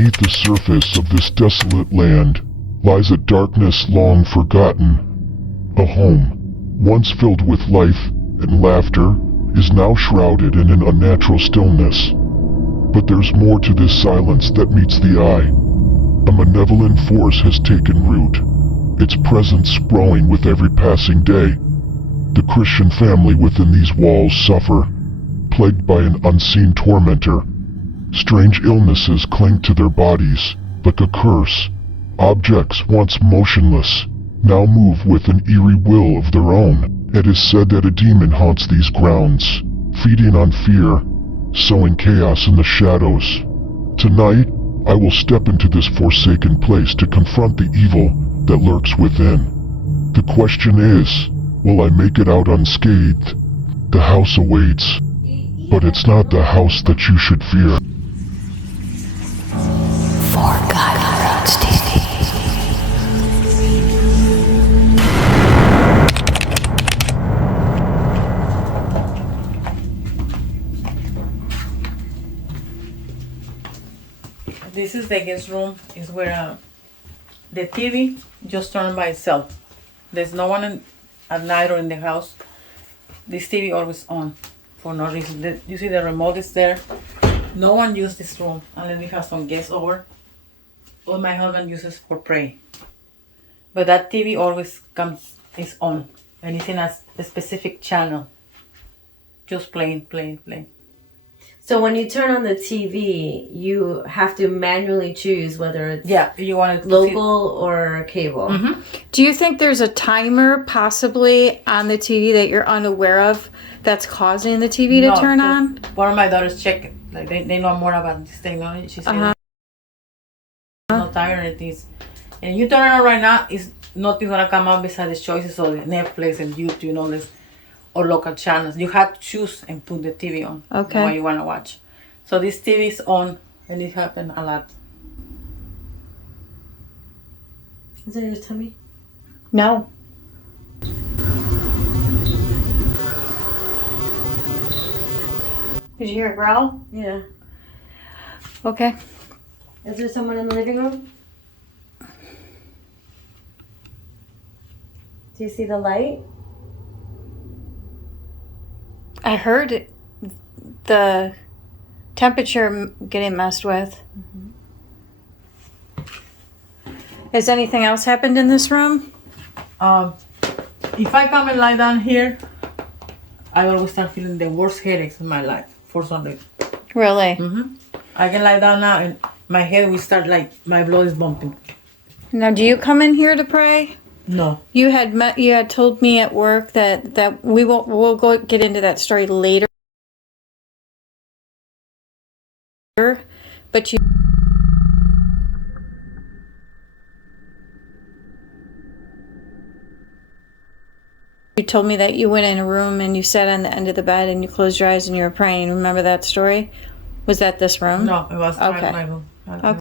beneath the surface of this desolate land lies a darkness long forgotten. A home, once filled with life and laughter, is now shrouded in an unnatural stillness. But there's more to this silence that meets the eye. A malevolent force has taken root, its presence growing with every passing day. The Christian family within these walls suffer, plagued by an unseen tormentor. Strange illnesses cling to their bodies, like a curse. Objects once motionless now move with an eerie will of their own. It is said that a demon haunts these grounds, feeding on fear, sowing chaos in the shadows. Tonight, I will step into this forsaken place to confront the evil that lurks within. The question is, will I make it out unscathed? The house awaits, but it's not the house that you should fear. Forgottenruins TV. This is the guest room. Is where the TV just turned by itself. There's no one at night or in the house. This TV always on for no reason. You see the remote is there. No one uses this room unless we have some guests over. All my husband uses for pray. But that TV always is on, and it's in a specific channel. Just playing. So when you turn on the TV, you have to manually choose whether it's you want it local or cable. Mm-hmm. Do you think there's a timer possibly on the TV that you're unaware of that's causing the TV to turn on? One of my daughters check it. Like they know more about this technology. She said not tired or anything. And you turn it on right now, is nothing gonna come up besides the choices of Netflix and YouTube and all this, or local channels. You have to choose and put the TV on. Okay. What you wanna watch. So this TV is on, and it happened a lot. Is that your tummy? No. Did you hear a growl? Yeah. Okay. Is there someone in the living room? Do you see the light? I heard the temperature getting messed with. Has anything else happened in this room? If I come and lie down here, I always start feeling the worst headaches in my life for some reason. Really? I can lie down now and my head will start like my blood is bumping. Now, do you come in here to pray? No. You had told me at work that we'll go get into that story later. But you told me that you went in a room and you sat on the end of the bed and you closed your eyes and you were praying. Remember that story? Was that this room? No, it was Okay. my room. Okay.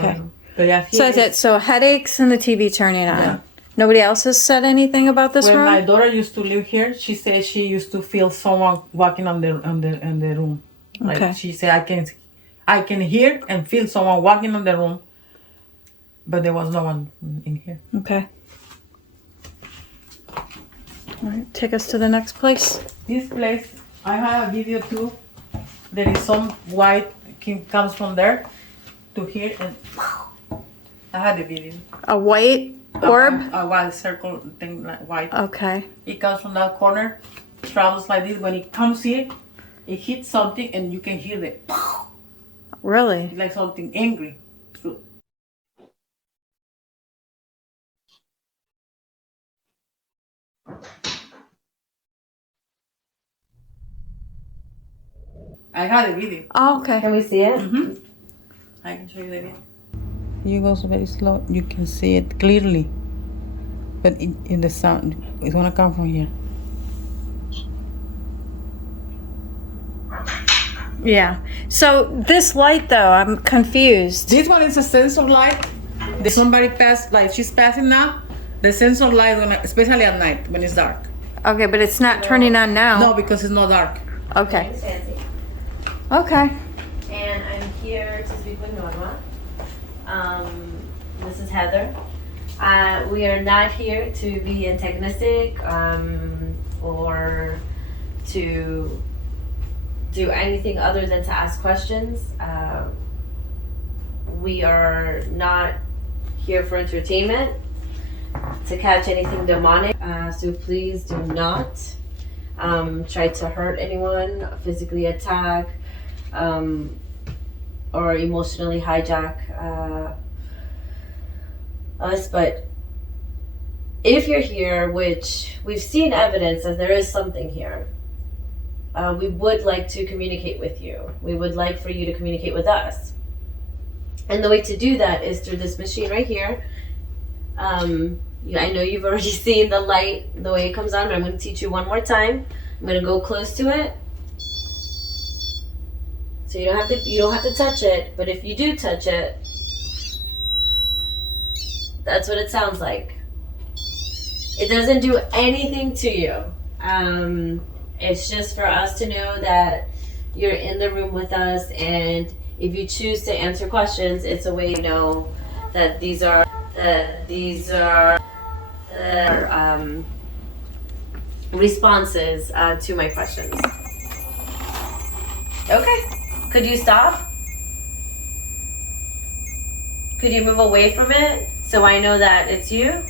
Okay. But yeah, So headaches and the TV turning on. Yeah. Nobody else has said anything about this when room? my daughter used to live here, she said she used to feel someone walking in the room. Like Okay. she said, I can hear and feel someone walking in the room, but there was no one in here. Okay. All right, take us to the next place. This place, I have a video too. There is some white comes from there to here, and I had the video. A white orb? A white circle thing, like white. Okay. It comes from that corner, travels like this. When it comes here, it hits something, and you can hear the Really? like something angry. I had a video. Oh, okay. Can we see it? I can show you the video. You go so very slow. You can see it clearly, but in the sound, it's gonna come from here. Yeah. So this light, though, I'm confused. This one is a sensor light. There's somebody passed, like she's passing now. The sensor light, especially at night when it's dark. Okay, but it's not turning on now. No, because it's not dark. Okay. Okay. And I'm here to speak with Norma. This is Heather. We are not here to be antagonistic or to do anything other than to ask questions. We are not here for entertainment, to catch anything demonic. So please do not try to hurt anyone, physically attack, or emotionally hijack us. But if you're here, which we've seen evidence that there is something here, we would like to communicate with you. We would like for you to communicate with us. And the way to do that is through this machine right here. I know you've already seen the light, the way it comes on, but I'm going to teach you one more time. I'm going to go close to it. So you don't have to touch it, but if you do touch it, that's what it sounds like. It doesn't do anything to you. It's just for us to know that you're in the room with us, and if you choose to answer questions, it's a way to know that these are responses to my questions. Okay. Could you stop? Could you move away from it so I know that it's you?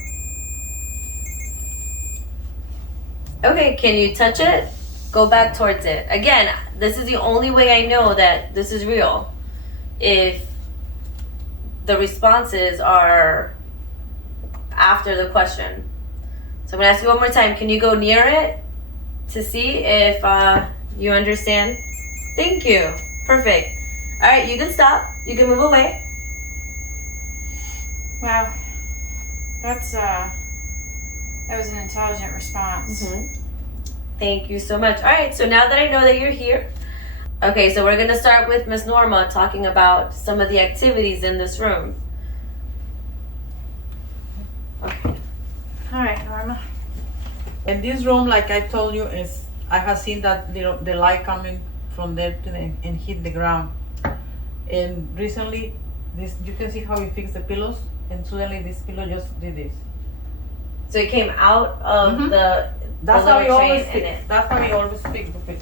Okay, can you touch it? Go back towards it. Again, this is the only way I know that this is real. If the responses are after the question. So I'm gonna ask you one more time. Can you go near it to see if you understand? Thank you. Perfect. All right, you can stop. You can move away. Wow. That was an intelligent response. Thank you so much. All right, so now that I know that you're here, okay, so we're gonna start with Miss Norma talking about some of the activities in this room. Okay. All right, Norma. In this room, like I told you, is I have seen that the light coming from there to and hit the ground. And recently, this you can see how we fix the pillows, and suddenly this pillow just did this. So it came out of the That's the how we little always train in fix. it. That's how we always fix the pillow.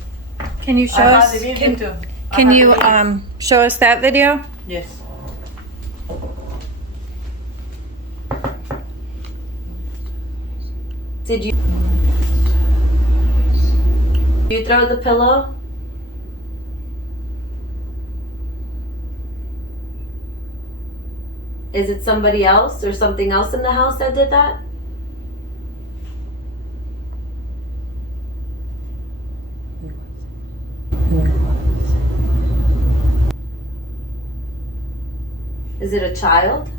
Can you show I have us? the video too. I Can have you the video. show us that video? Yes. Did you throw the pillow? Is it somebody else or something else in the house that did that? Is it a child?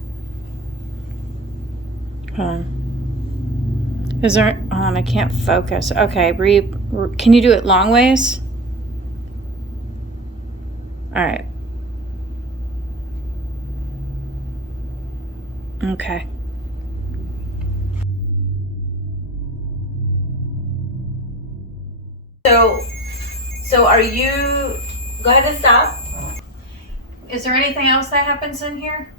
Is there? I can't focus. Okay, can you do it long ways? All right. Okay. So are you? Go ahead and stop. Is there anything else that happens in here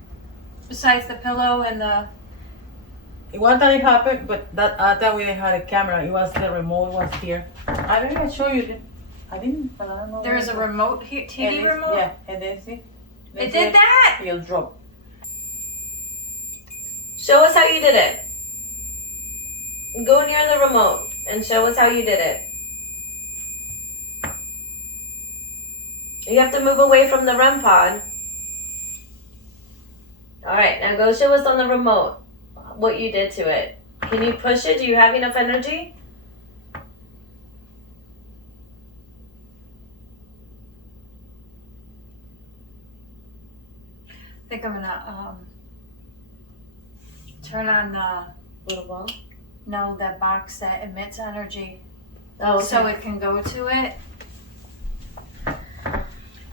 besides the pillow and the? One time it happened, but that we didn't have a camera. It was the remote was here. I didn't even show you. I didn't. But I don't know. There's a remote here, TV remote. Yeah, and then see. It did that. It'll drop. Show us how you did it. Go near the remote and show us how you did it. You have to move away from the REM pod. Alright, now go show us on the remote what you did to it. Can you push it? Do you have enough energy? I think I'm gonna turn on the Little ball? no, that box that emits energy, Oh, okay. so it can go to it.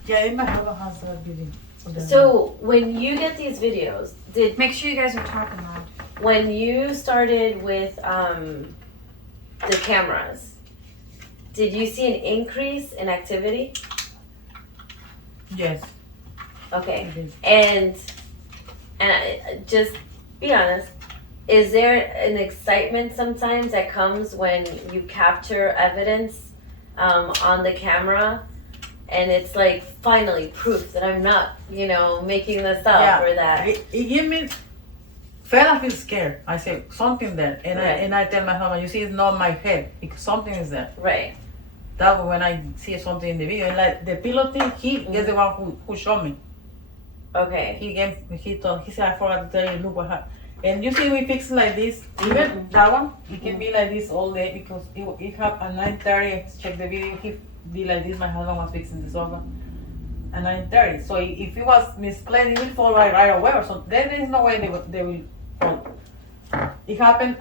Yeah, it might have a hazard video. So when you get these videos, Make sure you guys are talking loud. when you started with the cameras, did you see an increase in activity? Yes. Okay. It is. And just be honest. Is there an excitement sometimes that comes when you capture evidence on the camera, and it's like finally proof that I'm not, making this up Yeah. or that? It gave me. First, I feel scared. I say something there, and Right. I tell my husband, you see, it's not my head because something is there. Right. That when I see something in the video, and like the pillow thing, he is the one who showed me. Okay. He said, I forgot to tell you, look what happened. And you see, we fix like this. Even that one, it can be like this all day because it happened at 9:30. Check the video. He be like this. My husband was fixing the sofa at 9:30. So if it was misplaced, it will fall right away or something. Then there is no way they will fall. It happened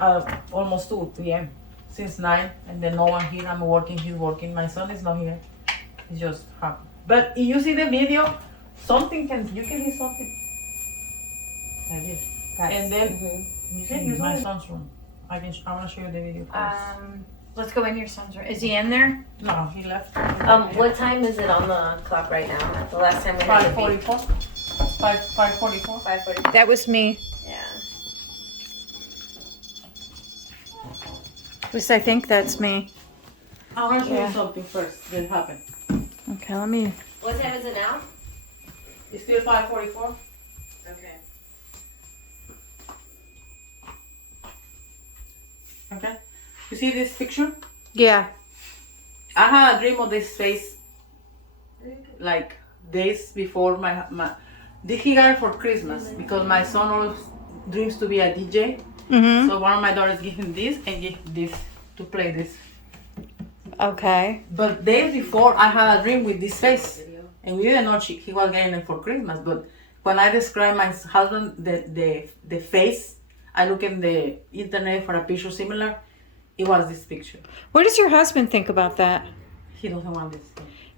almost 2 p.m. since 9, and then no one here. I'm working. He's working. My son is not here. It just happened. But if you see the video, you can see something like this. And then you see my son's room. I want to show you the video. Let's go in your son's room. Is he in there? No, he left. What time is it on the clock right now? The last time we had it beat. 5:44. 5:44. 5:40. That was me. Yeah. At least I think that's me. I want to show Yeah. you something first that happened. Okay, let me. What time is it now? It's still 5:44. Okay. Okay. You see this picture? Yeah. I had a dream of this face like days before he got it for Christmas because my son always dreams to be a DJ. Mm-hmm. So one of my daughters gave him this and gave this to play this. Okay. But days before I had a dream with this face and we didn't know he was getting it for Christmas. But when I described my husband the face, I look in the internet for a picture similar. It was this picture. What does your husband think about that? He doesn't want this.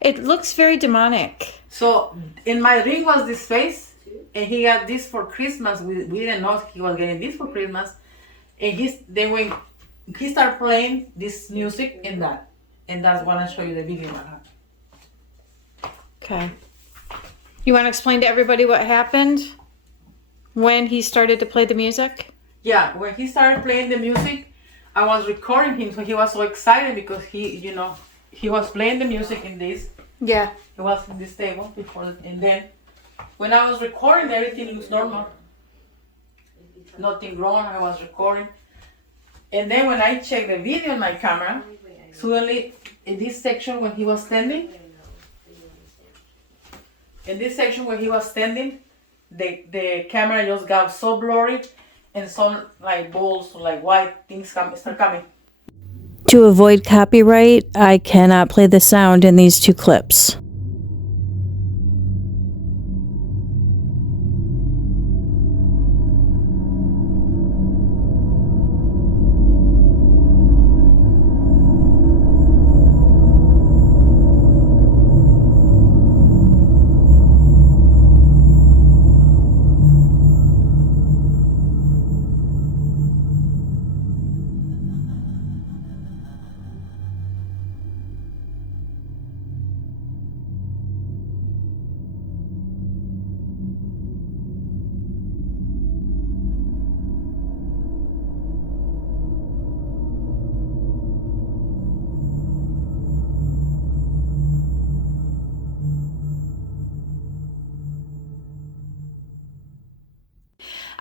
It looks very demonic. So in my ring was this face, and he got this for Christmas. We didn't know he was getting this for Christmas, and then when he started playing this music and that's when I show you the video. Okay. You want to explain to everybody what happened when he started to play the music? Yeah, when he started playing the music, I was recording him, so he was so excited because he was playing the music in this. Yeah. He was in this table before, and then when I was recording, everything looks normal. Nothing wrong. I was recording, and then when I checked the video on my camera, suddenly in this section when he was standing, the camera just got so blurry, and some like balls, like white things start coming. To avoid copyright, I cannot play the sound in these two clips.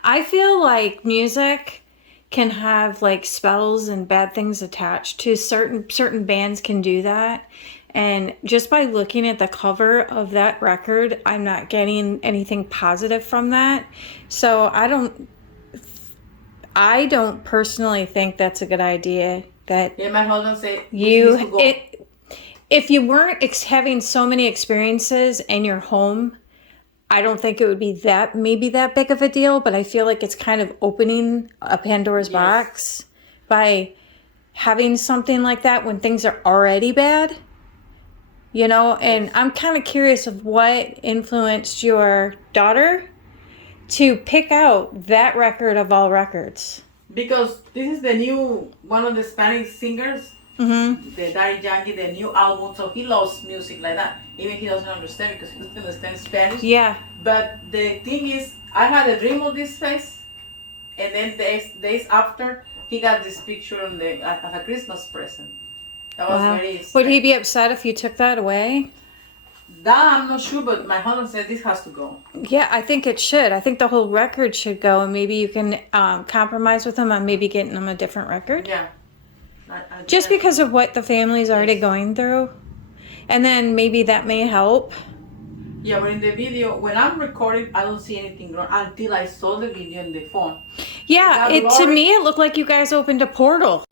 I feel like music can have like spells and bad things attached to certain bands can do that. And just by looking at the cover of that record, I'm not getting anything positive from that. So I don't personally think that's a good idea. That Yeah, my husband said needs to go. if you weren't having so many experiences in your home, I don't think it would be that big of a deal, but I feel like it's kind of opening a Pandora's box by having something like that when things are already bad. And I'm kind of curious of what influenced your daughter to pick out that record of all records. Because this is the new one of the Spanish singers. the Daddy Yankee, the new album. So he loves music like that. Even he doesn't understand because he doesn't understand Spanish. Yeah. But the thing is, I had a dream of this face, and then days after, he got this picture on the as a Christmas present. That was very. Would he be upset if you took that away? That I'm not sure, but my husband said this has to go. Yeah, I think it should. I think the whole record should go, and maybe you can compromise with him on maybe getting him a different record. Yeah. Just because of what the family's already going through. And then maybe that may help. Yeah, but in the video, when I'm recording, I don't see anything wrong until I saw the video on the phone. Yeah, to me, it looked like you guys opened a portal.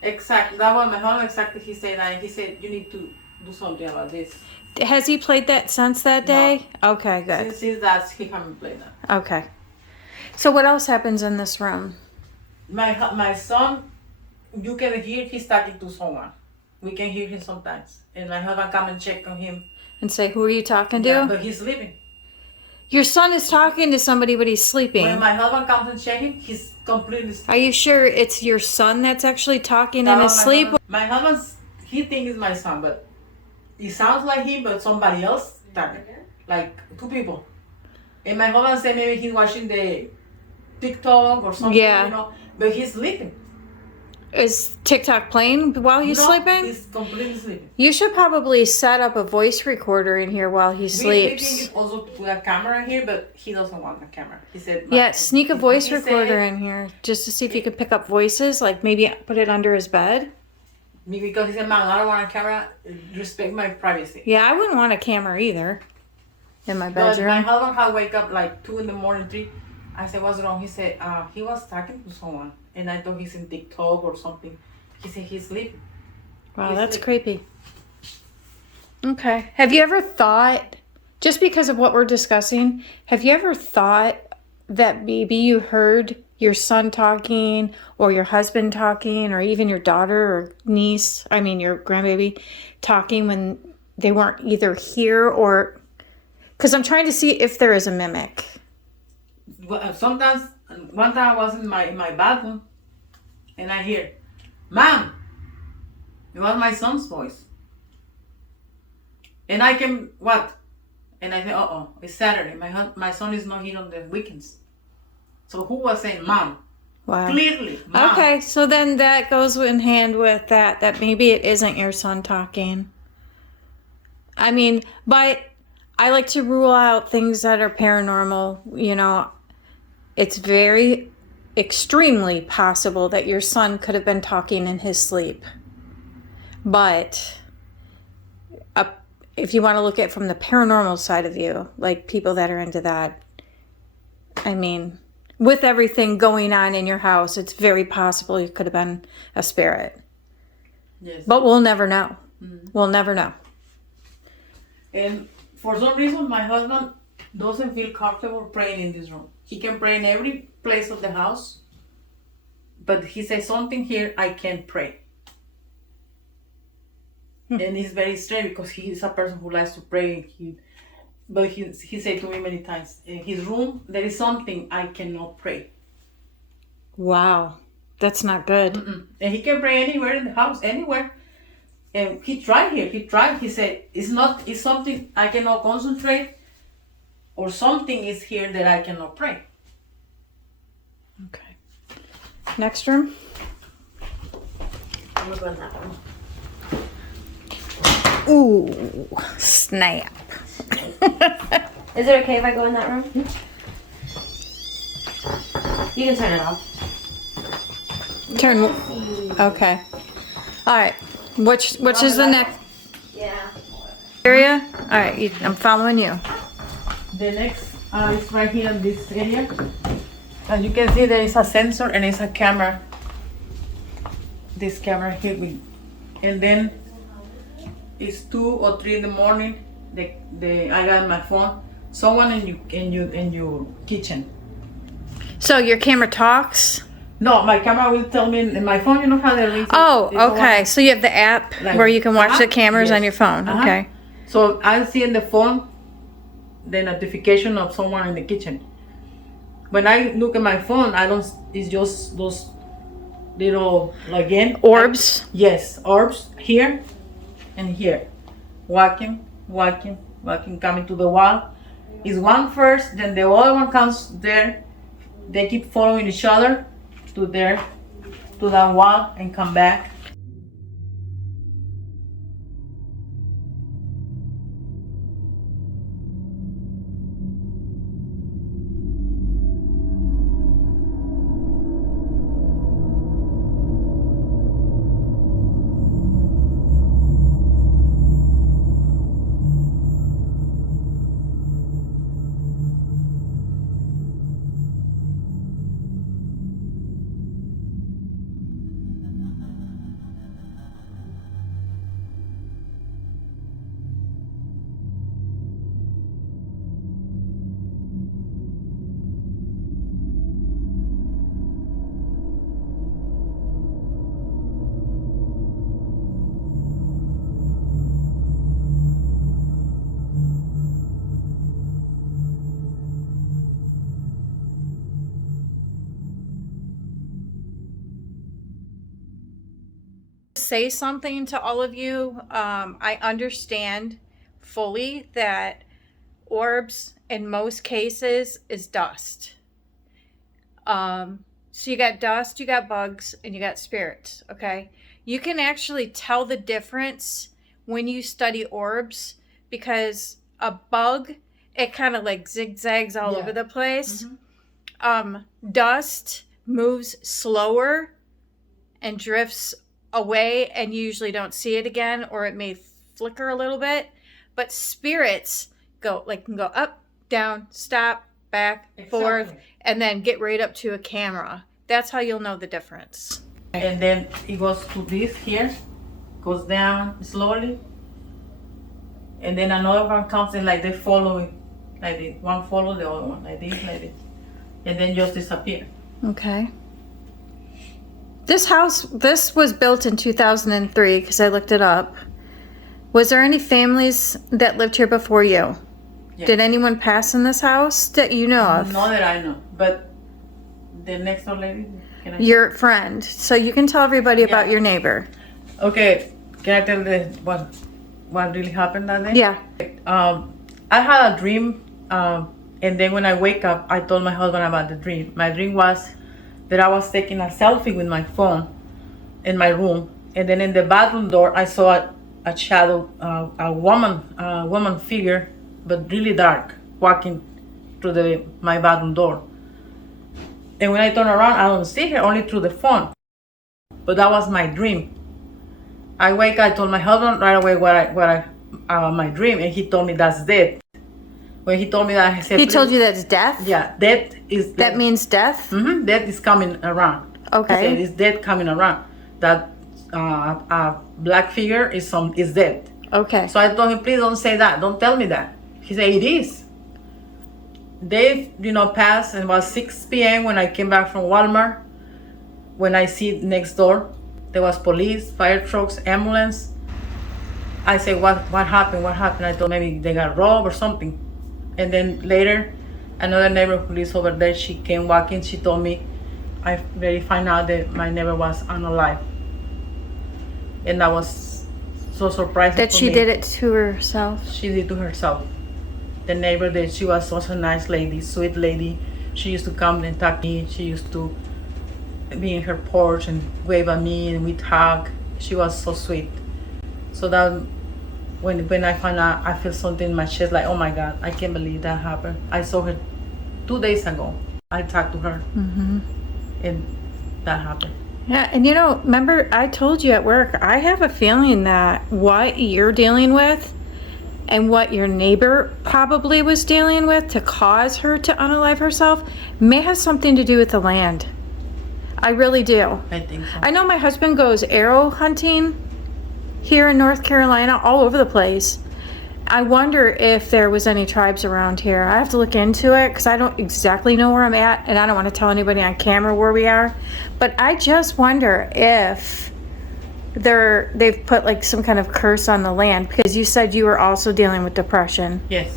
Exactly. That was my husband. Exactly. He said that. He said, you need to do something about this. Has he played that since that day? No. Okay, good. Since that, he haven't played that. Okay. So what else happens in this room? My son, you can hear he's talking to someone. We can hear him sometimes. And my husband come and check on him. And say, who are you talking to? Yeah, but he's sleeping. Your son is talking to somebody, but he's sleeping. When my husband comes and check him, he's completely sleeping. Are you sure it's your son that's actually talking in his sleep? My husband, he thinks it's my son, but it sounds like him, but somebody else talking. Like two people. And my husband said maybe he's watching the TikTok or something, you know, but he's sleeping. Is TikTok playing while he's sleeping? He's completely sleeping. You should probably set up a voice recorder in here while he sleeps. We think also to put a camera here, but he doesn't want a camera. He said, yeah, sneak a voice recorder in here just to see if you can pick up voices, like maybe put it under his bed. Because he said, Mom, I don't want a camera. Respect my privacy. Yeah, I wouldn't want a camera either in my bedroom. But my husband had wake up like 2 in the morning, 3. I said, what's wrong? He said, he was talking to someone. And I thought he's in TikTok or something. He said he's sleeping. Wow, that's creepy. Okay. Have you ever thought, just because of what we're discussing, have you ever thought that maybe you heard your son talking or your husband talking or even your daughter or niece, your grandbaby, talking when they weren't either here or... Because I'm trying to see if there is a mimic. Well, sometimes, one time I was in my bathroom and I hear, Mom! It was my son's voice. And I came, what? And I said, it's Saturday. My son is not here on the weekends. So who was saying, Mom? Wow. Clearly, Mom. Okay, so then that goes in hand with that maybe it isn't your son talking. But I like to rule out things that are paranormal. It's very extremely possible that your son could have been talking in his sleep. But if you want to look at it from the paranormal side of you, like people that are into that, with everything going on in your house, it's very possible it could have been a spirit. Yes. But we'll never know. Mm-hmm. We'll never know. And for some reason, my husband doesn't feel comfortable praying in this room. He can pray in every place of the house, but he says something here, I can't pray. And it's very strange because he is a person who likes to pray. But he said to me many times, in his room, there is something I cannot pray. Wow, that's not good. And he can pray anywhere in the house, anywhere. And he tried here. He said, it's something I cannot concentrate, or something is here that I cannot pray. Okay. Next room. I'm gonna go in that one. Ooh, snap. Is it okay if I go in that room? You can turn it off. Okay. All right. Which is the next Yeah. area? All right, I'm following you. The next is right here in this area. As you can see, there is a sensor and it's a camera. This camera here, and then it's 2 or 3 in the morning. I got my phone. Someone in your kitchen. So your camera talks? No, my camera will tell me in my phone. You know how they ring. Oh, okay. So you have the app where you can watch the cameras on your phone. Okay. So I see in the phone the notification of someone in the kitchen. When I look at my phone, I don't. It's just those little, again. Orbs? Yes, orbs here and here. Walking, coming to the wall. Is one first, then the other one comes there. They keep following each other to there, to that wall, and come back. Say something to all of you. I understand fully that orbs in most cases is dust. So you got dust, you got bugs, and you got spirits, okay? You can actually tell the difference when you study orbs, because a bug, it kind of like zigzags all over the place. Dust moves slower and drifts away, and you usually don't see it again, or it may flicker a little bit. But spirits can go up, down, stop, back, forth, and then get right up to a camera. That's how you'll know the difference. And then it goes to this here, goes down slowly, and then another one comes in like they follow it, like this. One follow the other one, like this, and then just disappear. Okay. This was built in 2003 because I looked it up. Was there any families that lived here before you? Yeah. Did anyone pass in this house that you know of? Not that I know, but the next door lady. Your friend. So you can tell everybody about your neighbor. Okay, can I tell what really happened that day? Yeah. I had a dream, and then when I wake up, I told my husband about the dream. My dream was that I was taking a selfie with my phone in my room, and then in the bathroom door, I saw a shadow, a woman figure, but really dark, walking through my bathroom door. And when I turn around, I don't see her, only through the phone. But that was my dream. I wake up, I told my husband right away my dream, and he told me that's death. When he told me that, I said, he told you that's death? Yeah, death is... That means death? Mm-hmm, death is coming around. Okay. He said, it's death coming around. That black figure is dead. Okay. So I told him, please don't say that. Don't tell me that. He said, it is. They, passed, and it was 6 p.m. when I came back from Walmart. When I see next door, there was police, fire trucks, ambulance. I said, what happened? What happened? I thought maybe they got robbed or something. And then later, another neighbor who lives over there, she came walking. She told me, I really find out that my neighbor was unalive. And that was so surprising that for she me. did it to herself? She did to herself. The neighbor, that she was such a nice lady, sweet lady. She used to come and talk to me. She used to be in her porch and wave at me, and we'd hug. She was so sweet. So that when I found out, I feel something in my chest, like, oh my God, I can't believe that happened. I saw her 2 days ago. I talked to her, and that happened. Yeah, and remember I told you at work, I have a feeling that what you're dealing with and what your neighbor probably was dealing with to cause her to unalive herself may have something to do with the land. I really do. I think so. I know my husband goes arrow hunting here in North Carolina, all over the place. I wonder if there was any tribes around here. I have to look into it because I don't exactly know where I'm at, and I don't want to tell anybody on camera where we are. But I just wonder if they've put like some kind of curse on the land, because you said you were also dealing with depression. Yes.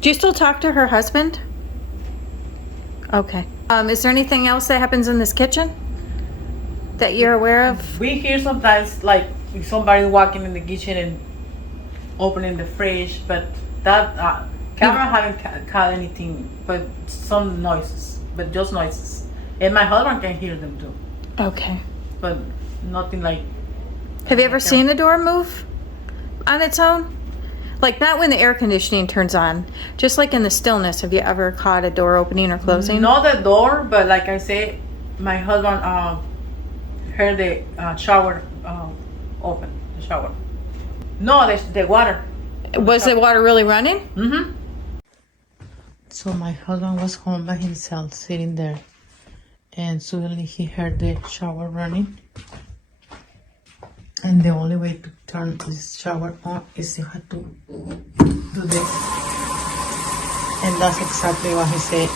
Do you still talk to her husband? Okay. Is there anything else that happens in this kitchen that you're aware of? We hear sometimes like somebody walking in the kitchen and opening the fridge, but that camera haven't caught anything, but some noises, but just noises. And my husband can hear them too, Okay. but nothing like. Have you ever seen a door move on its own? Like not when the air conditioning turns on, just like in the stillness. Have you ever caught a door opening or closing? Not the door, but like I say, my husband heard the shower open. The shower. No, the water. Was the water really running? Mm-hmm. So my husband was home by himself, sitting there, and suddenly he heard the shower running. And the only way to turn this shower on is you have to do this. And that's exactly what he said.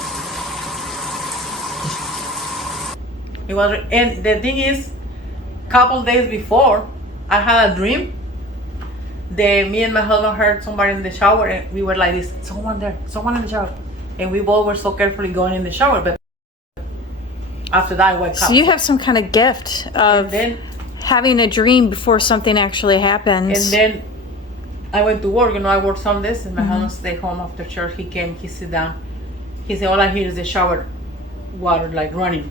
It was, and the thing is, couple days before, I had a dream. Me and my husband heard somebody in the shower, and we were like this, someone there, someone in the shower. And we both were so carefully going in the shower, but after that I woke up. So you have some kind of gift of having a dream before something actually happens. And then I went to work, I worked Sundays, and my husband stayed home after church. He came, he sit down. He said, all I hear is the shower water like running.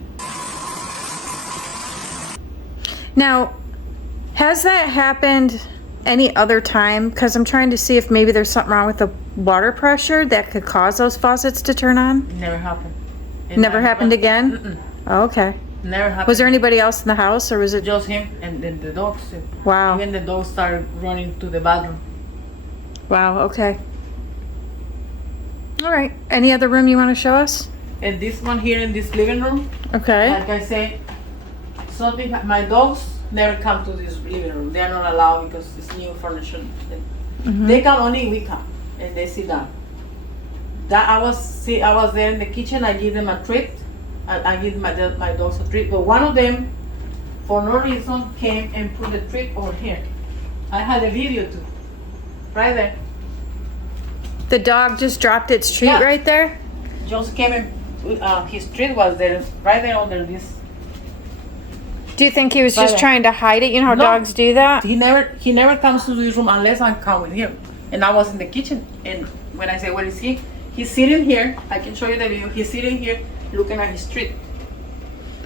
Now, has that happened any other time? Because I'm trying to see if maybe there's something wrong with the water pressure that could cause those faucets to turn on. It never happened. Never happened again? Oh, okay. Never happened. Was there anybody else in the house, or was it just him and then the dogs? Wow. Even the dogs started running to the bathroom. Wow, okay. All right. Any other room you want to show us? And this one here in this living room, Okay. like I say, my dogs never come to this living room. They are not allowed because it's new furniture. They come only we come and they sit down. That I was there in the kitchen. I give them a treat. I give my dogs a treat. But one of them, for no reason, came and put the treat over here. I had a video too, right there. The dog just dropped its treat right there? Just came and his treat was there, right there under this. Do you think he was just Right. trying to hide it? You know how No. dogs do that? He never comes to this room unless I'm coming with him. And I was in the kitchen, and when I say where is he, he's sitting here. I can show you the video. He's sitting here looking at his treat.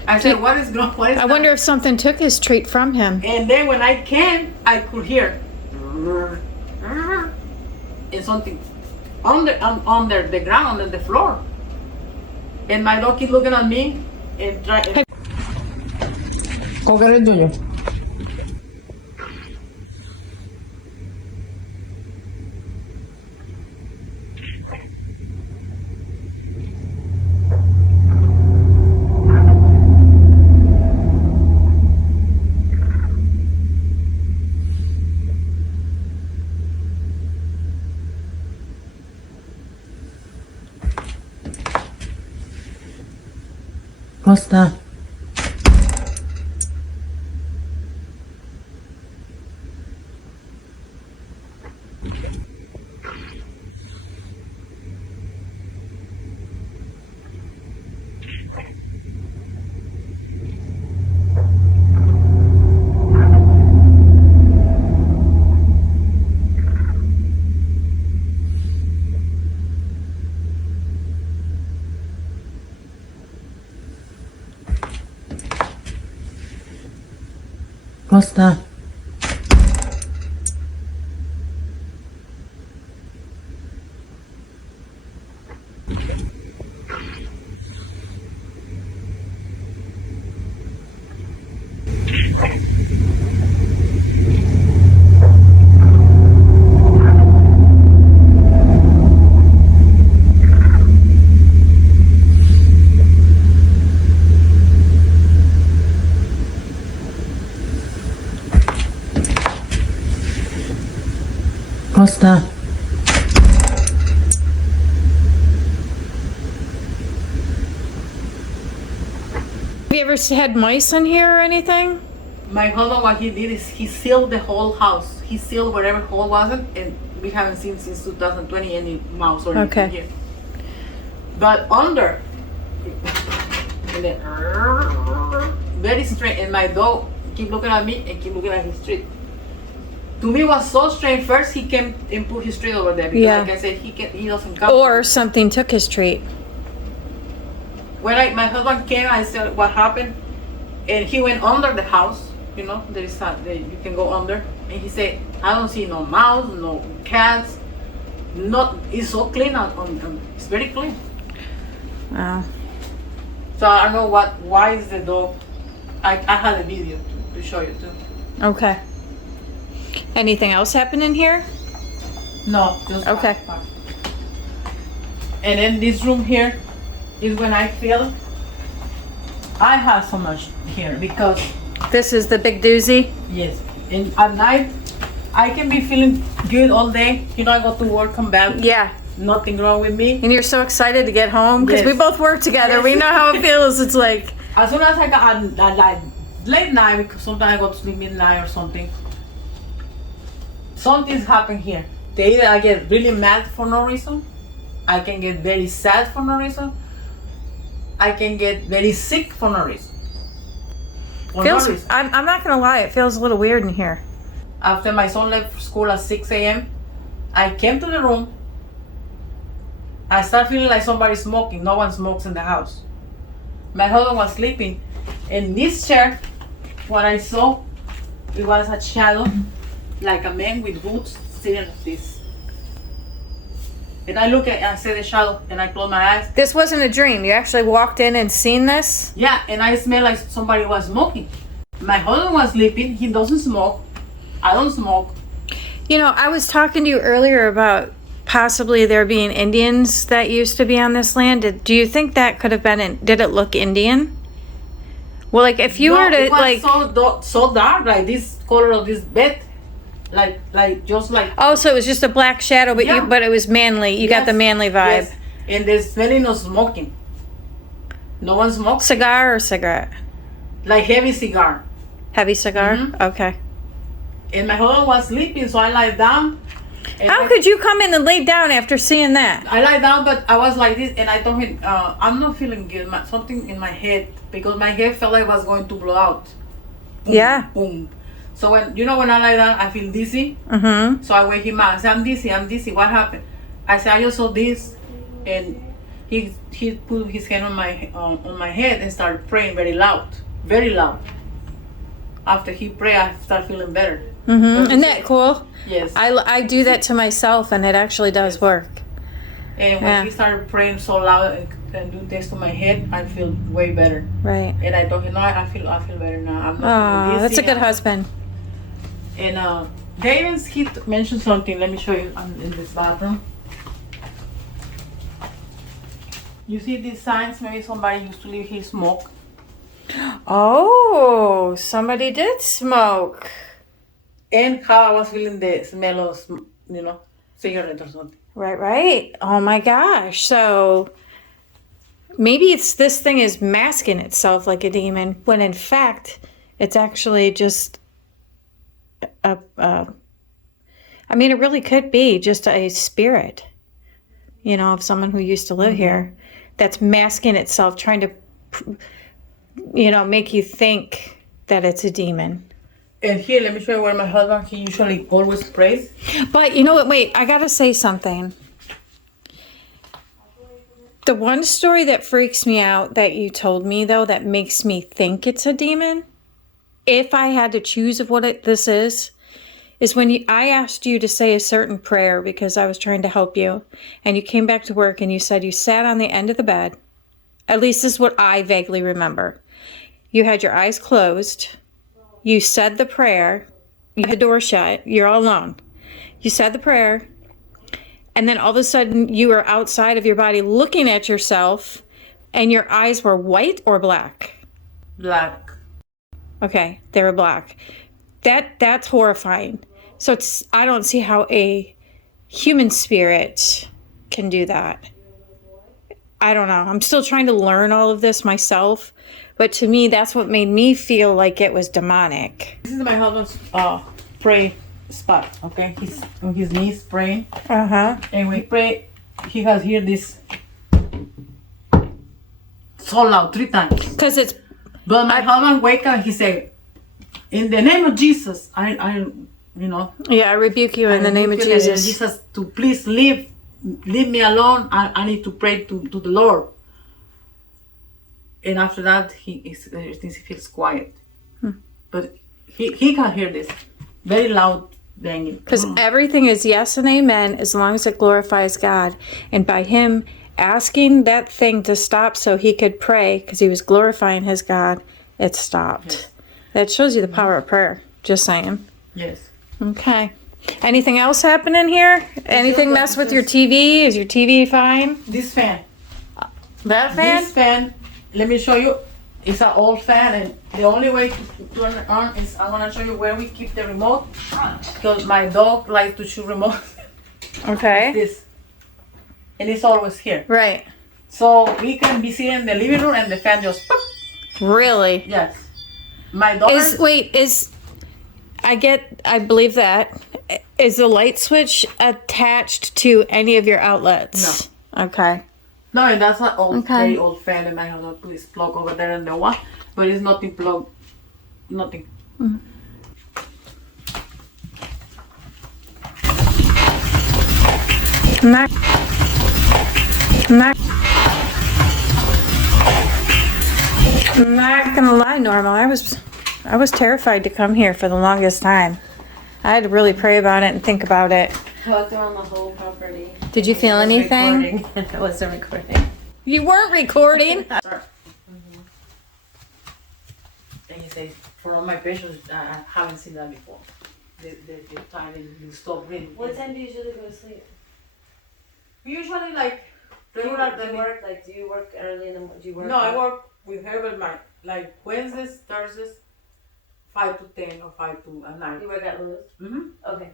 I said, what is wrong? What is I that? wonder if something took his treat from him. And then when I came, I could hear and something under the ground, on the floor. And my dog keep looking at me and try. ¿Cómo que era el tuyo? What's that? What's that? What's that? Have you ever had mice in here or anything? My husband, what he did is he sealed the whole house. He sealed wherever hole wasn't, and we haven't seen since 2020 any mouse or anything Okay. here. But under, and then very strange, and my dog keep looking at me and keep looking at his treat. To me, it was so strange. First, he came and put his treat over there because, Yeah. like I said, he doesn't come. Or something took his treat. When my husband came, I said what happened, and he went under the house. You know, there is you can go under, and he said, I don't see no mouse, no cats. Not, it's so clean it's very clean. Wow. So I don't know why is the dog. I had a video to show you too. Okay. Anything else happen in here? No, just Okay. one. And then this room here is when I feel I have so much here because This is the big doozy. yes, and at night I can be feeling good all day. You know, I go to work, come back, Yeah. nothing wrong with me. And you're so excited to get home because we Yes. both work together. Yes. We know how it feels. It's like, As soon as I got at like late night, because sometimes I go to sleep midnight or something. Something's happened here. Either I get really mad for no reason, I can get very sad for no reason, I can get very sick for no reason. For no feels. reason. I'm not gonna lie. It feels a little weird in here. After my son left school at 6 a.m., I came to the room. I started feeling like somebody smoking. No one smokes in the house. My husband was sleeping. In this chair, what I saw, it was a shadow, like a man with boots sitting like this. And I see the shadow, and I close my eyes. This wasn't a dream. You actually walked in and seen this. Yeah, and I smell like somebody was smoking. My husband was sleeping. He doesn't smoke. I don't smoke. You know, I was talking to you earlier about possibly there being Indians that used to be on this land. Do you think that could have been? Did it look Indian? Well, like if you No, were to it was like, so dark, like this color of this bed, like just like. oh, so it was just a black shadow, but Yeah. but it was manly. You got the Yes, manly vibe. yes. And there's smelling of smoking. No one smokes. Cigar or cigarette? Like heavy cigar. Heavy cigar. Mhm. Okay. And my husband was sleeping, so I lie down. And How could you come in and lay down after seeing that? I lie down, but I was like this, and I told him, I'm not feeling good. Something in my head, because my head felt like it was going to blow out. Boom, Yeah. Boom. So when I lie down, I feel dizzy. Mm-hmm. So I wake him up. I say, I'm dizzy. What happened? I said, I just saw this, and he put his hand on my head and started praying very loud. After he prayed, I started feeling better. Mm-hmm. Isn't that cool? Yes. I do that to myself, and it actually does work. And when Yeah. he started praying so loud and do this to my head, I feel way better. Right. And I told him, no, I feel better now. I'm not Oh, feeling that's a dizzy. good husband. And he mentioned something. Let me show you. I'm in this bathroom. You see these signs? Maybe somebody used to live here, smoke. Oh, somebody did smoke. And how I was feeling the smell of, cigarette or something. Right. Oh my gosh. So maybe this thing is masking itself like a demon when in fact it's actually just it really could be just a spirit, of someone who used to live here that's masking itself, trying to, make you think that it's a demon. And here, let me show you where my husband, he usually always prays. But you know what? Wait, I gotta say something. The one story that freaks me out that you told me, though, that makes me think it's a demon, if I had to choose of what this is when I asked you to say a certain prayer because I was trying to help you, and you came back to work and you said you sat on the end of the bed. At least this is what I vaguely remember. You had your eyes closed. You said the prayer. You had the door shut. You're all alone. You said the prayer. And then all of a sudden you were outside of your body looking at yourself and your eyes were white or black? Black. Okay, they were black. That's horrifying. So I don't see how a human spirit can do that. I don't know. I'm still trying to learn all of this myself. But to me, that's what made me feel like it was demonic. This is my husband's pray spot. Okay, he's on his knees praying, Uh-huh. and we pray. He has heard this so loud 3 times. Because it's But my husband wake up. He said, "In the name of Jesus, I, yeah, I rebuke you in the name of rebuke you in the name of Jesus. Jesus, to please leave me alone. I need to pray to the Lord." And after that, he feels quiet. But he can hear this very loud banging. Because everything is yes and amen as long as it glorifies God. And by him asking that thing to stop so he could pray, because he was glorifying his God, it stopped. Yes. That shows you the power of prayer. Just saying. Yes. Okay. Anything else happening here? Anything mess with your TV? Is your TV fine? This fan. That fan? This fan, let me show you. It's an old fan, and the only way to turn it on is I'm gonna show you where we keep the remote, because my dog likes to chew remote. Okay. This, and it's always here. Right. So we can be sitting in the living room, and the fan just pop. Really? Yes. My daughter. I believe that. Is the light switch attached to any of your outlets? No. Okay. No, and that's an old, Okay. very old fan, and I have not put this plug over there in the one, but it's nothing plugged. Nothing. Not, not, I'm not gonna lie, Norma. I was terrified to come here for the longest time. I had to really pray about it and think about it. I walked around the whole property. Did you feel anything? I wasn't recording. You weren't recording. And he says, for all my patients, I haven't seen that before. The time you stop reading. What time do you usually go to sleep? Usually, like, Do you regular. work do you work early in the morning? Do you work? No, I work with Herbert Mike. Like Wednesdays, Thursdays, 5 to 10 or 5 to 9. You work at Lewis? Mm-hmm. Okay.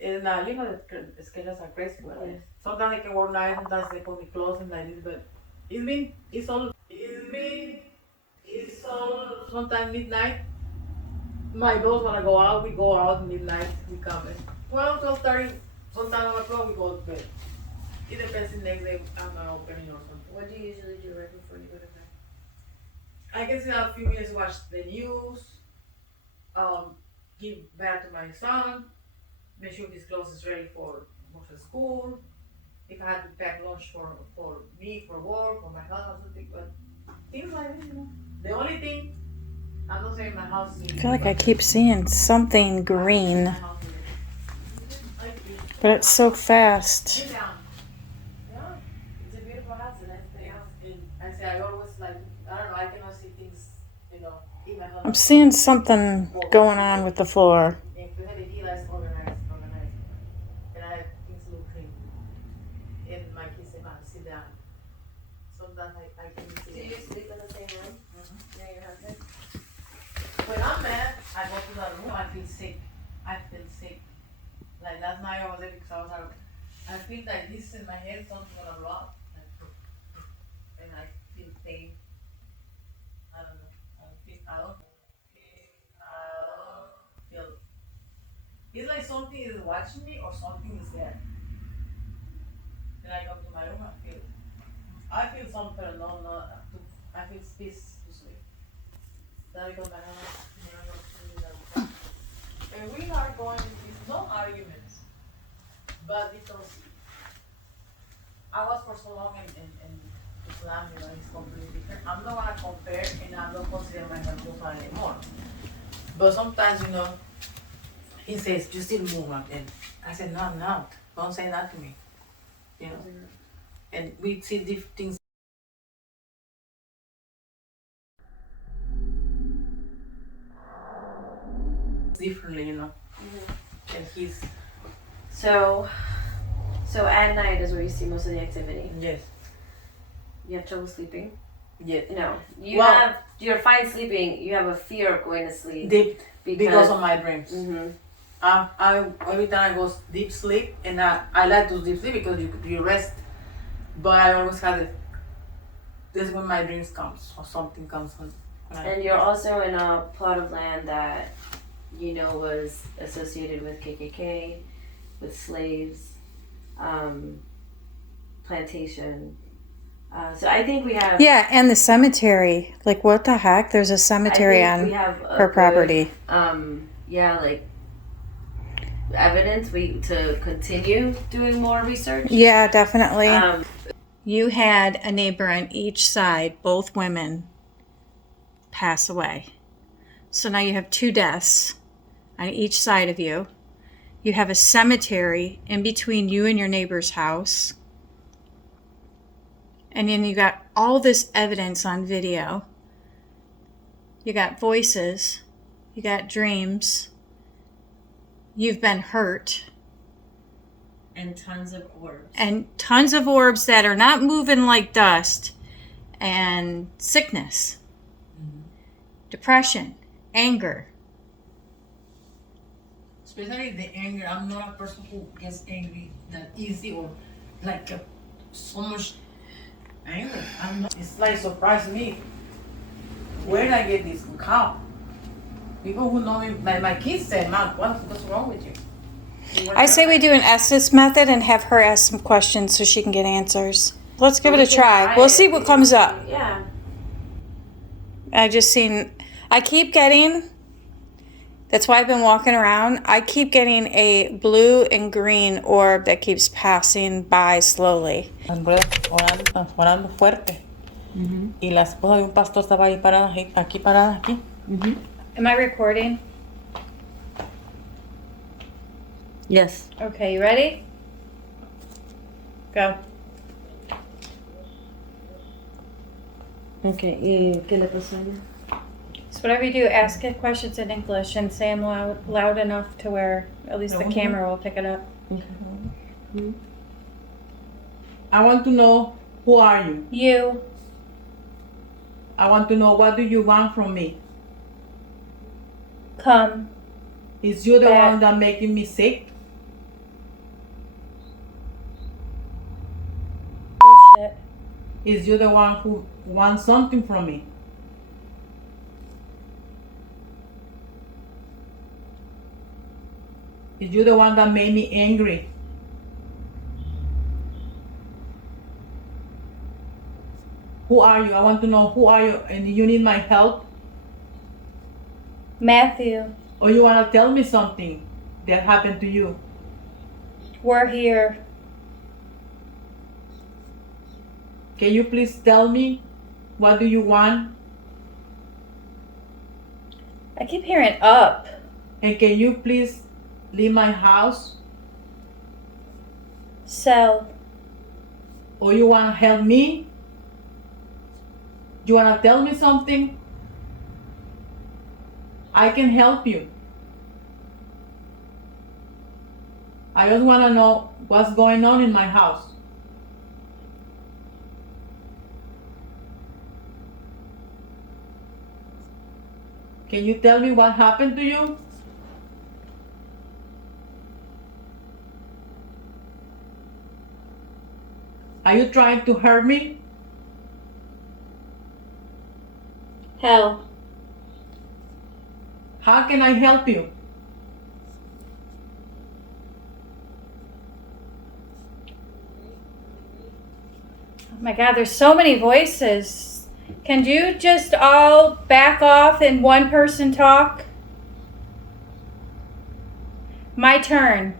And the schedules are crazy. But Yes. sometimes I can work night, sometimes they put me close and like this. But it's all sometimes midnight. My dogs wanna go out, we go out midnight, we come in. 12:30, sometimes 1 o'clock we go to bed. It depends the next day I'm not opening or something. What do you usually do right before you go to bed? I can sit a few minutes, watch the news, give bath to my son, make sure his clothes is ready for school. If I have to pack lunch for me, for work, or my husband, or something, but things like this, The only thing, I'm not saying my house is. I feel like I keep seeing something green, but it's so fast. Sit down. Yeah, it's a beautiful house and everything else. And I say I always like, I don't know, I cannot see things, in my house. I'm seeing something going on with the floor. If you have it organized. And I have things look clean. And my kids say, "Man, sit down." Sometimes I can Do see. you sleep in the same room? Near your husband? When I'm mad, I go to that room, I feel sick. Like last night I was there because I feel like this in my head, something gonna blow up. And I feel pain. I don't know. I don't feel. It's like something is watching me or something is there. Then I come to my room, I feel something, I feel peace to sleep. Then I go back home, and we are going with no arguments, but because I was for so long in Islam, it's completely different. I'm not gonna compare, and I don't consider myself Muslim anymore. But sometimes, he says, "You still Muslim," and I said, "No, I'm not. Don't say that to me." And we see different things. Differently, and he's So at night is where you see most of the activity. yes, You have trouble sleeping? yes. No. Well- You're fine sleeping. You have a fear of going to sleep. Deep because of my dreams. Mm-hmm. I every time I go deep sleep, and I like to deep sleep because you rest. But I always have it. This is when my dreams comes or something comes on. And you're also in a plot of land that was associated with KKK, with slaves, plantation. So I think we have. Yeah, and the cemetery. Like, what the heck? There's a cemetery I think on we have her property. Like evidence to continue doing more research. Yeah, definitely. Um, You had a neighbor on each side, both women, pass away. So now you have 2 deaths on each side of you. You have a cemetery in between you and your neighbor's house. And then you got all this evidence on video. You got voices. You got dreams. You've been hurt. and tons of orbs. And tons of orbs that are not moving like dust. And sickness. Depression. Anger. Especially the anger. I'm not a person who gets angry that easy or like so much anger. I'm not. It's like surprised me. Where did I get this cow? People who know me, my kids said, "Mom, what's wrong with you?" I say we do an Estes method and have her ask some questions so she can get answers. Let's give it a try. We'll see what comes up. Yeah. I keep getting, that's why I've been walking around, I keep getting a blue and green orb that keeps passing by slowly. Orando fuerte. Y la esposa de un pastor estaba ahí parada, aquí parada, aquí. Am I recording? Yes. Okay, you ready? Go. Okay. ¿Y qué le pasó a ella? So whatever you do, ask it questions in English and say them loud enough to where at least the camera will pick it up. I want to know, who are you? You. I want to know, what do you want from me? Come. Is you the Back. one that making me sick? Bullshit. Is you the one who wants something from me? Is you the one that made me angry? Who are you? I want to know, who are you, and you need my help? Matthew. Or you want to tell me something that happened to you? We're here. Can you please tell me, what do you want? I keep hearing up. And can you please leave my house? Sell. Or you want to help me? You want to tell me something? I can help you. I just want to know what's going on in my house. Can you tell me what happened to you? Are you trying to hurt me? Hell. How can I help you? Oh my God, there's so many voices. Can you just all back off and one person talk? My turn.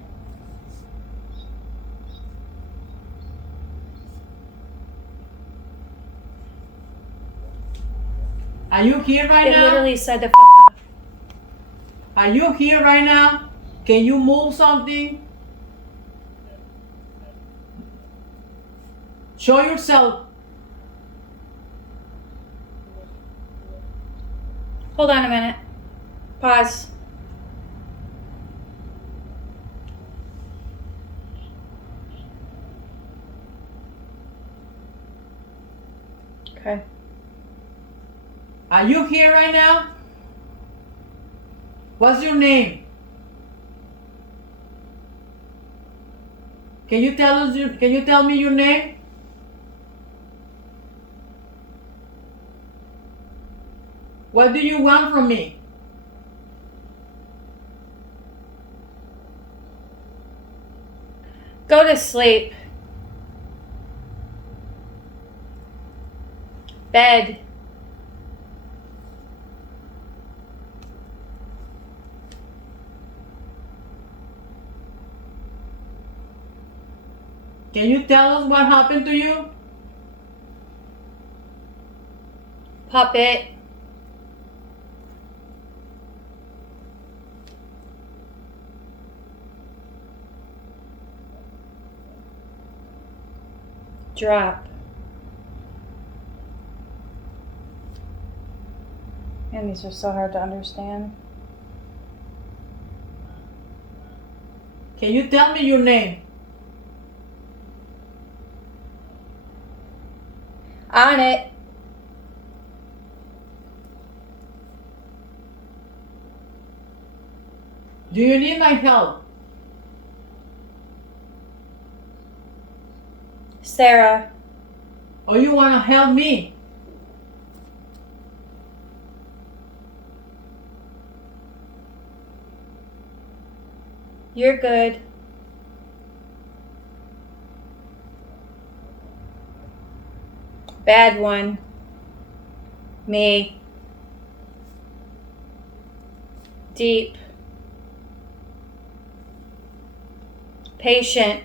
Are you here right It now? literally said to f off. Are you here right now? Can you move something? Show yourself. Hold on a minute. Pause. Okay. Are you here right now? What's your name? Can you tell me your name? What do you want from me? to sleep. Bed. Can you tell us what happened to you? Puppet. Drop. Man, these are so hard to understand. Can you tell me your name? On it. Do you need my help? Sarah. Or you want to help me? You're good. Bad one. Me. Deep. Patient.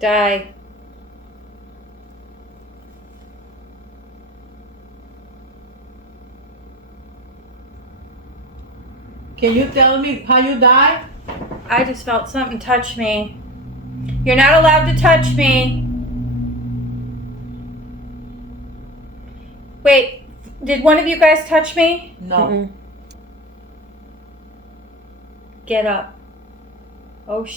Die. Can you tell me how you died? I just felt something touch me. You're not allowed to touch me. Wait, did one of you guys touch me? No. Get up. Oh shit.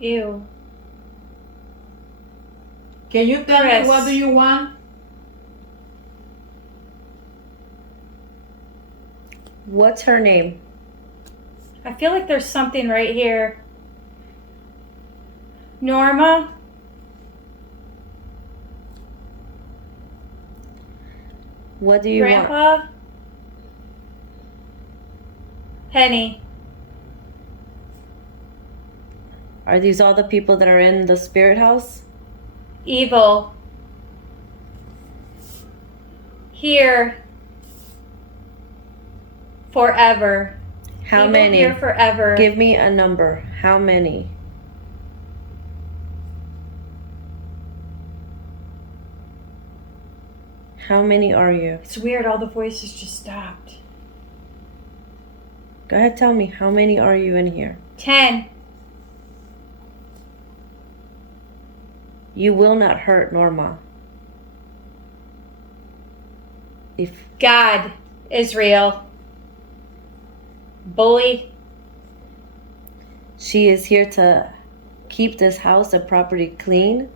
Ew. Can you tell Chris. me what do you want? What's her name? I feel like there's something right here. Norma? What do you want? Grandpa? Penny? Are these all the people that are in the spirit house? Evil? Here. Forever. How Evil many? here forever. Give me a number. How many? How many are you? It's weird, all the voices just stopped. Go ahead, tell me. How many are you in here? 10. You will not hurt Norma. If God is real. Bully. she is here to keep this house and property clean,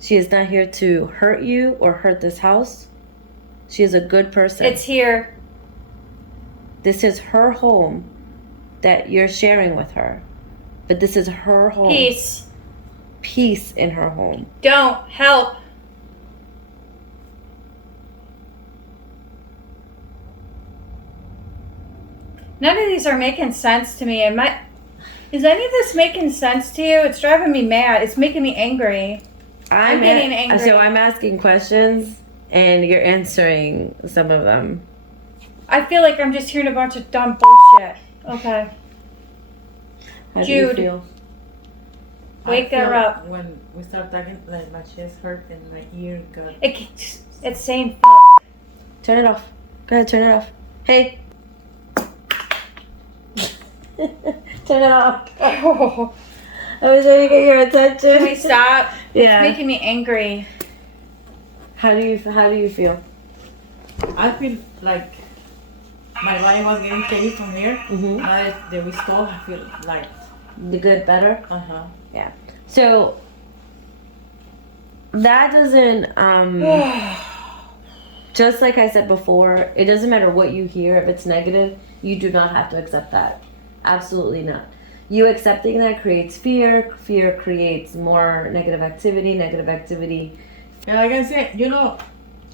she is not here to hurt you or hurt this house. She is a good person. It's here. This is her home that you're sharing with her. But this is her home. Peace. Peace in her home. Don't help. None of these are making sense to me. Is any of this making sense to you? It's driving me mad. It's making me angry. I'm getting angry. So I'm asking questions and you're answering some of them. I feel like I'm just hearing a bunch of dumb bullshit. Okay. How do you Jude. feel? Wake I feel her up. When we start talking, like my chest hurt and my ear got. It's saying f***. Turn it off. Go ahead, turn it off. Hey. Turn it off. Oh, I was trying to get your attention. can we stop? Yeah. It's making me angry. How do you feel? I feel like my body was getting heavy from here. Mhm. Now that we stop, I feel like. The good better? Uh-huh. Yeah. So that doesn't just like I said before, it doesn't matter what you hear. If it's negative, you do not have to accept that. Absolutely not. You accepting that creates fear. Fear creates more negative activity. Negative activity And like I said, you know,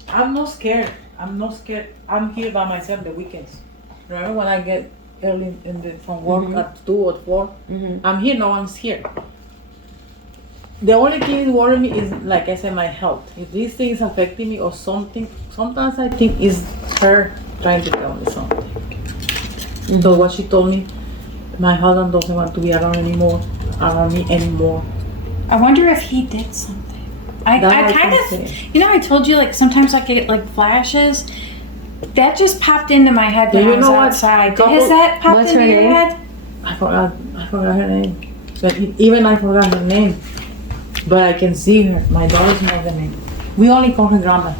I'm not scared. I'm not scared. I'm here by myself the weekends. Remember when I get early from work at 2 or 4? I'm here, no one's here. The only thing worrying me is, like I said, my health. If these things affecting me or something, sometimes I think it's her trying to tell me something. So what she told me, my husband doesn't want to be around me anymore. I wonder if he did something. I kind of, you know, I told you, like, sometimes I get, like, flashes. That just popped into my head when I was outside. Has that popped into your head? I forgot her name. But even I forgot her name. But I can see her. My daughter's not the name. We only call her Grandma.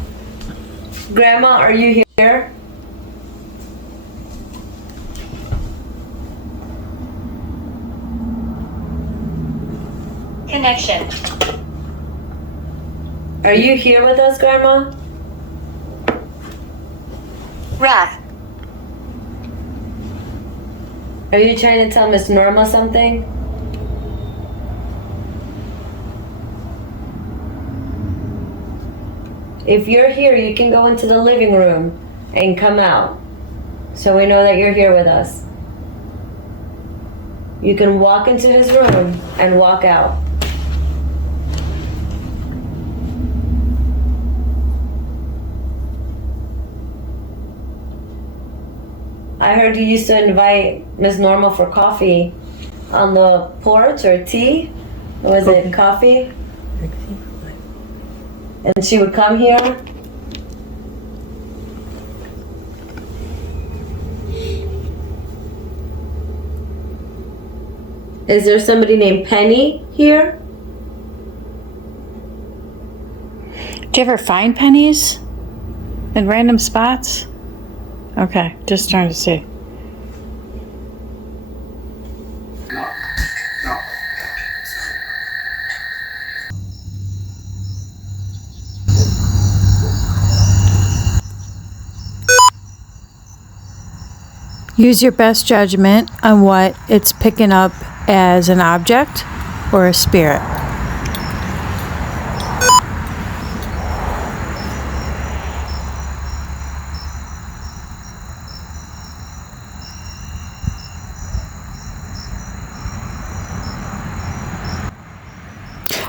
Grandma, are you here? Connection. Are you here with us, Grandma? Wrath. Are you trying to tell Miss Norma something? If you're here, you can go into the living room and come out, so we know that you're here with us. You can walk into his room and walk out. I heard you used to invite Miss Norma for coffee on the porch, or tea. Or was it coffee? And she would come here. Is there somebody named Penny here? Do you ever find pennies in random spots? Okay, just trying to see. Use your best judgment on what it's picking up as an object or a spirit.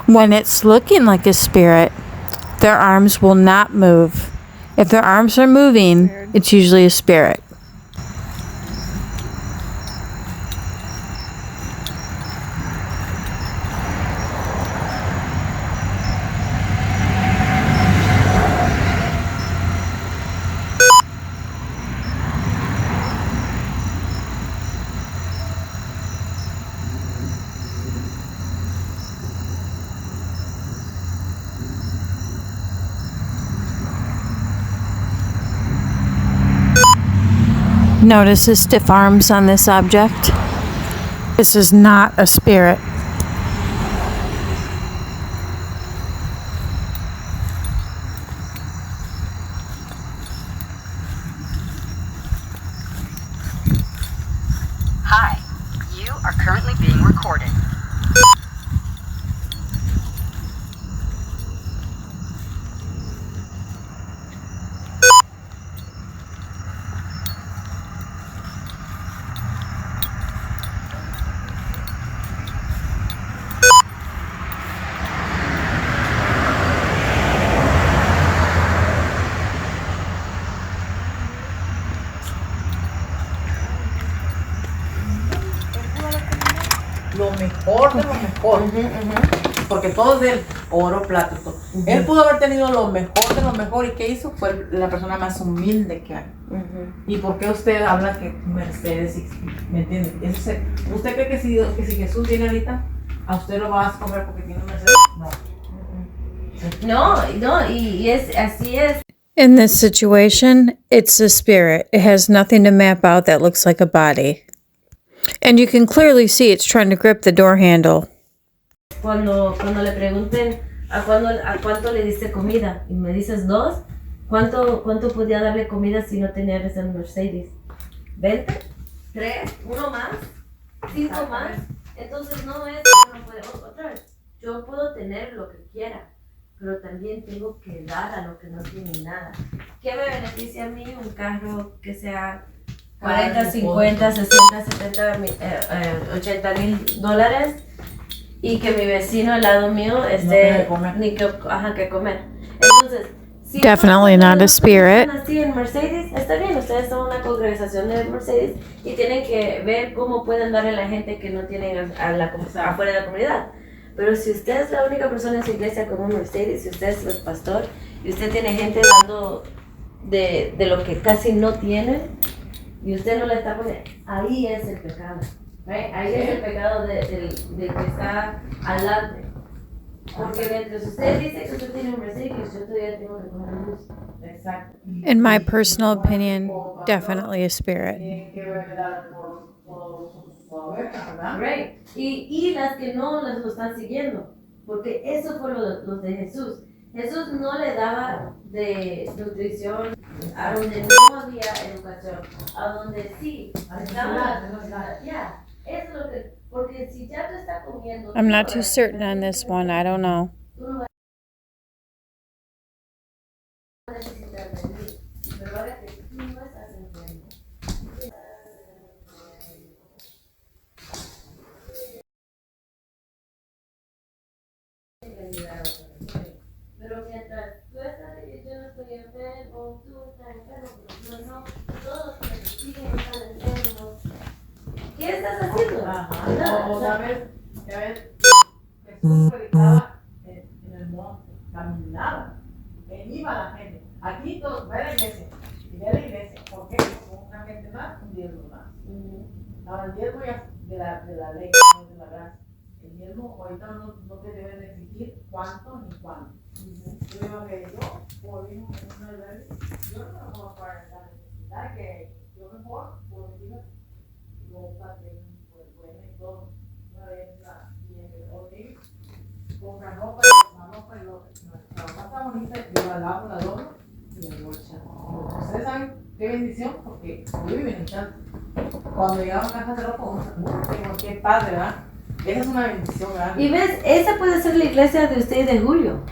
When it's looking like a spirit, their arms will not move. If their arms are moving, it's usually a spirit. Notice the stiff arms on this object. This is not a spirit. Hi, you are currently being recorded. Lo mejor de lo mejor. Porque todo es del oro, plata. Todo. Él pudo haber tenido lo mejor de lo mejor. ¿Y qué hizo? Fue la persona más humilde que hay. ¿Y por qué usted habla que Mercedes? ¿Me entiende? ¿Usted cree que si Jesús viene ahorita, a usted lo va a escoger porque tiene Mercedes? No. No, y es, así es. In this situation, it's a spirit. It has nothing to map out that looks like a body. And you can clearly see it's trying to grip the door handle. Cuando le pregunten a cuánto le diste comida y me dices 2, ¿cuánto podía darle comida si no tenía ese Mercedes? ¿20? ¿3? ¿1 más? ¿5 más? Entonces no es que no puede. Otra vez, yo puedo tener lo que quiera, pero también tengo que dar a lo que no tiene nada. ¿Qué me beneficia a mí un carro que sea 40, 50, 60, 70, $80,000 y que mi vecino al lado mío esté ni que, que comer? Entonces, si Definitely not a spirit. están así en Mercedes, está bien, ustedes son una congregación de Mercedes y tienen que ver cómo pueden darle a la gente que no tienen afuera de la comunidad. Pero si usted es la única persona en su iglesia con un Mercedes, si usted es el pastor y usted tiene gente dando de lo que casi no tienen y usted no le está poniendo, ahí es el pecado. ¿Right? Ahí es el pecado del que está adelante. Porque mientras usted dice que usted tiene un Mercedes, yo todavía tengo que comer luz. Exacto. In my personal opinion, definitely a spirit. Right. Y las que no las lo están siguiendo. Porque eso fue los de Jesús. Jesús no le daba de nutrición a donde no había educación, a donde sí estaba ya. Eso es lo que, porque si ya te está comiendo. I'm not too certain on this one. I don't know. Tú no vas a necesitar de mí. Pero ahora que tú no estás enfermo. Pero mientras tú estás, yo no estoy enfermo, tú estás enfermo, pero yo no, todos que me siguen están enfermos. ¿Qué estás haciendo? O sabes, Jesús predicaba en el monte, caminaba, iba la gente. Aquí todos, ve a la iglesia, y ve a la iglesia. ¿Por qué? Con una gente más, un diezmo más. Ahora el diezmo ya de la ley, no de la gracia. El diezmo ahorita no te deben exigir cuánto ni cuándo. Yo digo que yo, por ir en una vez, yo no me puedo pagar la necesidad que yo mejor, por decirlo, ropa, pues bueno y todo. Una vez y compra ropa, la ropa y la ropa está bonita, yo la lavo, la doblo y la bolsa. Ustedes saben qué bendición, porque yo vivo en el canto. Cuando llegaba a casa de ropa, digo, qué padre, ¿verdad? Esa es una bendición, ¿verdad? Y ves, esa puede ser la iglesia de ustedes de Julio.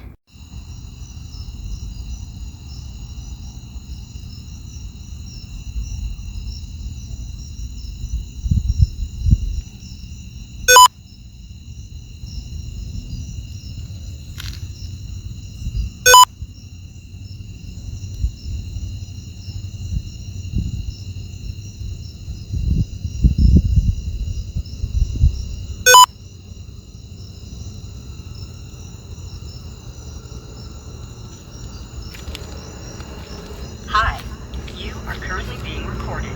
Hi, you are currently being recorded.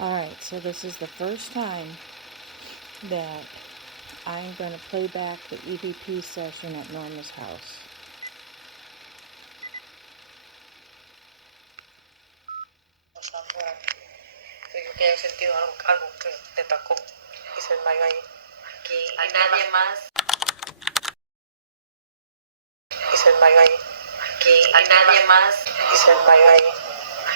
Alright, so this is the first time that I'm going to play back the EVP session at Norma's house. Yo que he sentido algo que te tocó y se desmayó ahí. Aquí, y nadie más. Y se desmayó ahí. Aquí, y nadie más. Y se desmayó ahí.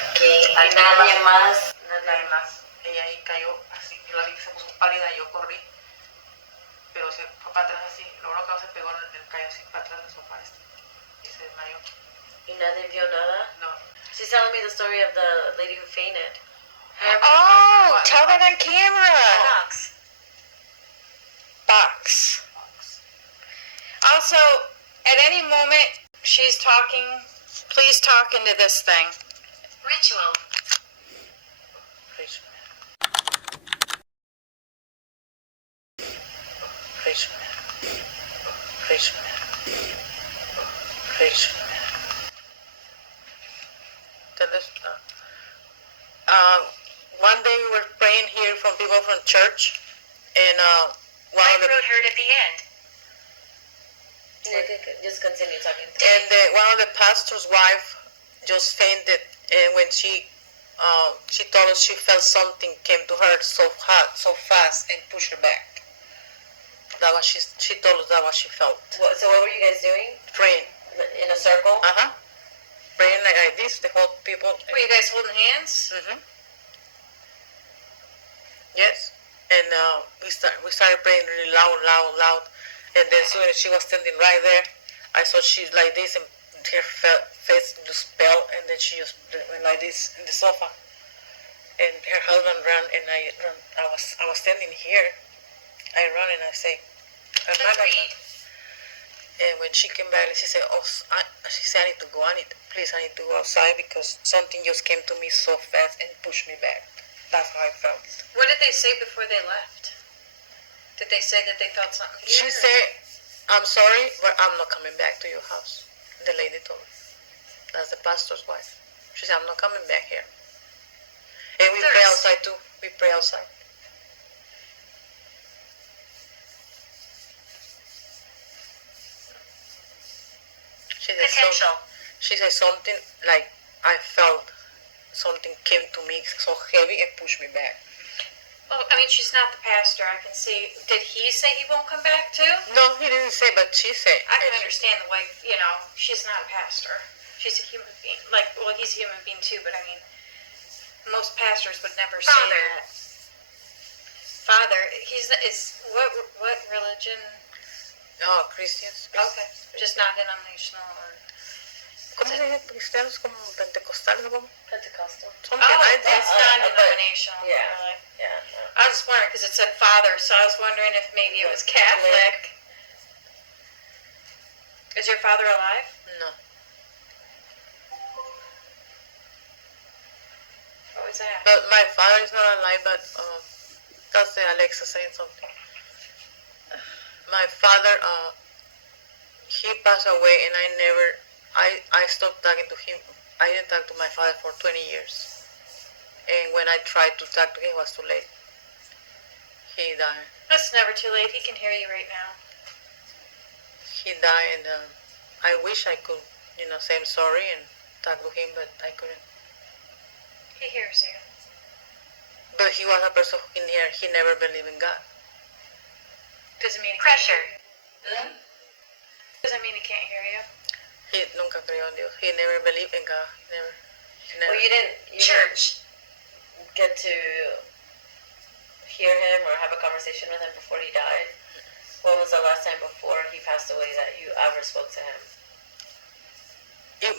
Aquí, y nadie más. Nadie más. Ella ahí cayó así. Yo la vi que se puso pálida y yo corrí. Pero se fue para atrás así. Lo bueno que no se pegó, cayó así para atrás del sofá y se desmayó. ¿Y nadie vio nada? No. She's telling me the story of the lady who fainted. Oh, tell that on camera. Box. Also, at any moment she's talking, please talk into this thing. Ritual. One day we were praying here from people from church, and one My of the throat hurt at the end. Just continue talking. and one of the pastor's wife just fainted, and when she told us she felt something came to her so hot, so fast, and pushed her back. That was she told us that what she felt. So what were you guys doing? Praying. In a circle? Praying like this, the whole people. Were you guys holding hands? Yes. And we started praying really loud. And then soon as she was standing right there, I saw she like this, and her face just fell, and then she just went like this in the sofa. And her husband ran, and I ran. I was standing here. I run and I say, "Hermana." And when she came back, she said, she said, I need to go. I need to go outside because something just came to me so fast and pushed me back. That's how I felt. What did they say before they left? Did they say that they felt something here? She said, I'm sorry, but I'm not coming back to your house. The lady told me. That's the pastor's wife. She said, I'm not coming back here. And we pray outside too. We pray outside. Potential. She said something like, I felt something came to me so heavy and pushed me back. Well, I mean, she's not the pastor. I can see. Did he say he won't come back too? No, he didn't say, but she said. I can understand the wife. You know, she's not a pastor. She's a human being. Like, well, he's a human being too. But I mean, most pastors would never say that. Father, what religion? Oh, Christians. Okay, just not denominational or. ¿Cómo se dice cristianos? Como pentecostales, ¿no? Pentecostal. Something Oh, like that. it's non-denominational. Yeah. Really. Yeah. I was just wondering because it said father, so I was wondering if maybe it was Catholic. Is your father alive? No. What was that? But my father is not alive, but that's the Alexa saying something. My father, he passed away, and I stopped talking to him. I didn't talk to my father for 20 years. And when I tried to talk to him, it was too late. He died. It's never too late. He can hear you right now. He died, and I wish I could, say I'm sorry and talk to him, but I couldn't. He hears you. But he was a person who can hear. He never believed in God. Doesn't mean he Pressure. Can't hear you. Doesn't mean he can't hear you. He nunca creyó en Dios. He never believed in God. Never. Well, you didn't Church. get to hear him or have a conversation with him before he died. When was the last time before he passed away that you ever spoke to him?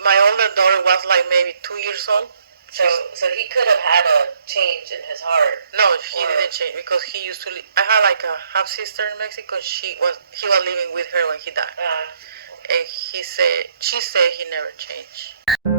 My older daughter was like maybe 2 years old. So he could have had a change in his heart. No, he didn't change because he used to. I had like a half sister in Mexico. He was living with her when he died, and she said he never changed.